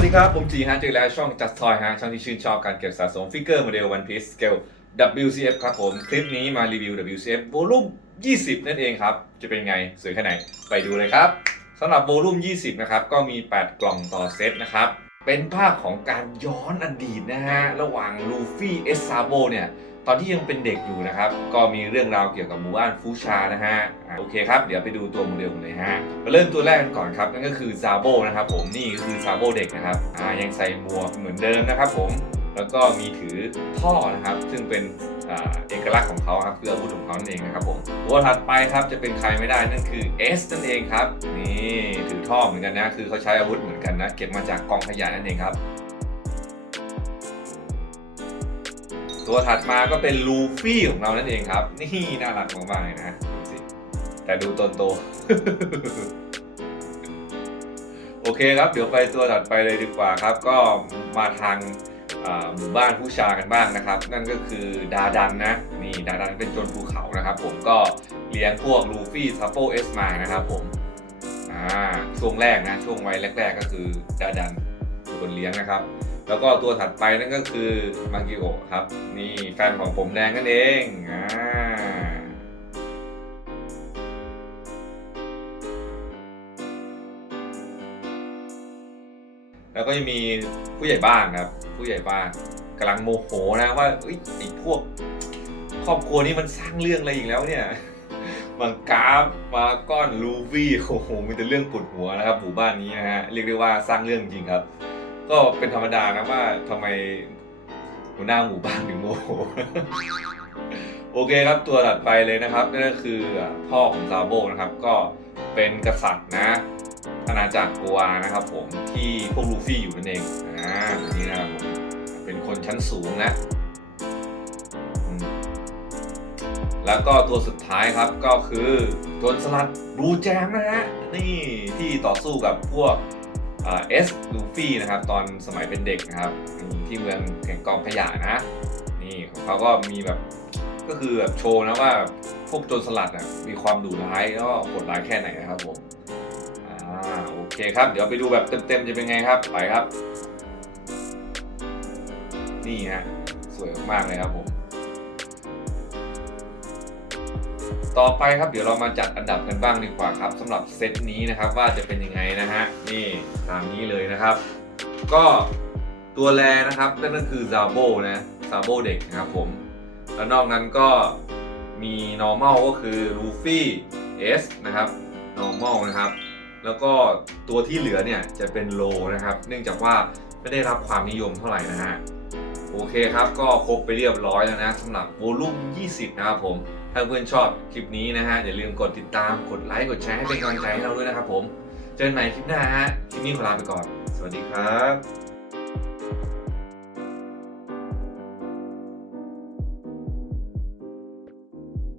วัสดีครับ ผมจีฮะเจอแล้วช่อง Just Toy ฮะช่องที่ชื่นชอบการเก็บสะสมฟิกเกอร์โมเดล One Piece Scale WCF ครับผม คลิปนี้มารีวิว WCF โวลุ่ม20 นั่นเองครับ จะเป็นไงสวยแค่ไหน ไปดูเลยครับสำหรับโวลุ่ม20 นะครับ ก็มี 8 กล่องต่อเซตนะครับ เป็นภาพของการย้อนอดีตนะฮะ ระหว่างลูฟี่เอสซาโบเนี่ย ตอนที่ยังเป็นเด็กอยู่นะครับ ก็มีเรื่องราวเกี่ยวกับหมู่บ้านฟูชานะฮะโอเคครับ เดี๋ยวไปดูตัวโมเดลเลยฮะมาเริ่มตัวแรกกันก่อนครับ นั่นก็คือซาโบนะครับผม นี่ก็คือซาโบเด็กนะครับอ่ายังใส่หมวกเหมือนเดิมนะครับผม แล้วก็มีถือท่อนะครับ ซึ่งเป็นอเอกลักษณ์ของเขาครับคืออาวุธของเขานั่นเองนะครับผมตัวถัดไปครับจะเป็นใครไม่ได้นั่นคือ S นั่นเองครับ นี่ถือท่อเหมือนกันนะ คือเขาใช้อาวุธเหมือนกันนะ เก็บมาจากกองขยะนั่นเองครับ ตัวถัดมาก็เป็นลูฟี่ของเรานั่นเองครับ นี่น่ารักมากๆเลยนะดูสิแต่ดูตนโต โอเคครับเดี๋ยวไปตัวถัดไปเลยดีกว่าครับ ก็มาทางหมู่บ้านผู้ชากันบ้างนะครับ นั่นก็คือดาดันนะนี่ดาดันเป็นจนภูเขานะครับ ผมก็เลี้ยงพวกลูฟี่ซัปโปเอสมานะครับผมอ่าช่วงแรกนะช่วงวัยแรก ๆ ก็คือดาดันเป็นคนเลี้ยงนะครับ แล้วก็ตัวถัดไปนั่นก็คือมังกิโอครับ นี่แฟนของผมแดงนั่นเองอ่าแล้วก็ยังมีผู้ใหญ่บ้านครับ ผู้ใหญ่บ้านกำลังโมโหนะว่าเอ้ยไอ้พวกครอบครัวนี้มันสร้างเรื่องอะไรอีกแล้วเนี่ยมังกราฟมาก้อนลูฟี่โอ้โหมีแต่เรื่องปวดหัวนะครับหมู่บ้านนี้นะฮะเรียกได้ว่าสร้างเรื่องจริงครับ ก็เป็นธรรมดานะว่าทำไมหัวหน้าหมู่บ้านถึงโมโห โอเคครับตัวถัดไปเลยนะครับ นั่นก็คือพ่อของซาโบนะครับ ก็เป็นกษัตริย์นะอาณาจักรกัวนะครับ ผมที่พวกลูฟี่อยู่นั่นเองอ่าแบบนี้นะครับผมเป็นคนชั้นสูงนะแล้วก็ตัวสุดท้ายครับก็คือโจนสลัดบลูแจมนะฮะนี่ที่ต่อสู้กับพวก เอสลูฟี่นะครับตอนสมัยเป็นเด็กนะครับที่เมืองแห่งกองขยะนะนี่เขาก็มีแบบก็คือแบบโชว์นะว่าพวกโจรสลัดอะมีความดุร้ายแล้วก็โหดร้ายแค่ไหนนะครับผมอ่าโอเคครับ เดี๋ยวไปดูแบบเต็มๆจะเป็นไงครับไปครับ นี่ฮะสวยมากๆเลยครับผม ต่อไปครับเดี๋ยวเรามาจัดอันดับกันบ้างดีกว่าครับสำหรับเซตนี้นะครับว่าจะเป็นยังไงนะฮะนี่ตามนี้เลยนะครับ ก็ตัวแรนะครับนั่นก็คือซาโบนะซาโบเด็กนะครับผม แล้วนอกนั้นก็มี normal ก็คือลูฟี่ S นะครับ normal นะครับ แล้วก็ตัวที่เหลือเนี่ยจะเป็นโลนะครับ เนื่องจากว่าไม่ได้รับความนิยมเท่าไหร่นะฮะโอเคครับก็ครบไปเรียบร้อยแล้วนะสำหรับโวลุ่ม 20 นะครับผม ถ้าเพื่อนชอบคลิปนี้นะฮะ อย่าลืมกดติดตาม กดไลค์ กดแชร์ให้เป็นกำลังใจให้เราด้วยนะครับผม เจอกันใหม่คลิปหน้าฮะ คลิปนี้ขอลาไปก่อน สวัสดีครับ